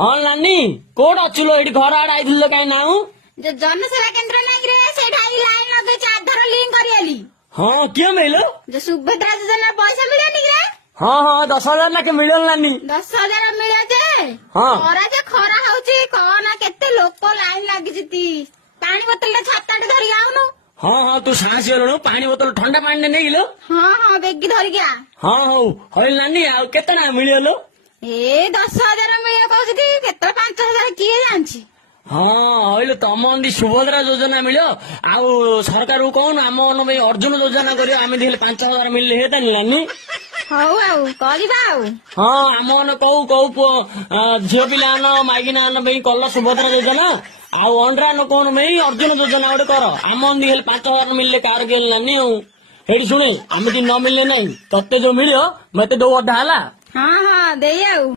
हाँ नानी कोड अच्छुलो ये घर आड़ आई कहीं ना जो जनसेवा केंद्र नहीं रे सेठा ही लाइन लगे आधार लिंक करियली। हाँ क्या मिलो जो सुभद्रा योजना पैसा मिले नहीं रे। हाँ हाँ 10,000 ना के मिलल नानी 10,000 मिले जे। हाँ खरा जे खरा होची कोना केते लोक लाइन लागी जिती पानी बोतल रे छाताटे धरि आउनु। हाँ हाँ तू सांस गलु पानी बोतल ठंडा पानी नहीं गिलो हाँ हाँ बेगी धरि गया। हाँ हाँ हईल नानी आ केतना मिललो ए 10,000 मिले कहउछती केते 5,000 किए जानछि। हाँ हईल तम अंदी सुभद्रा योजना मिलो आउ सरकार को कहून आम अर्जुन योजना करियो आमे दिले 5,000 मिलले हेतानी नानी हौ आउ करिबा आउ। हाँ आम मन कहू कहू झील पिला माइकिना कल सुभद्रा योजना आउ अंड्रा न कौन में अर्जुन योजना गोटे कर आम अंदी हेल्ले 5,000 मिलले कार गेल नानी हेडी शुणे आम न मिलले नहीं तत्ते जो मिलियो मते दो अधा हला। हाँ हाँ दे आउ।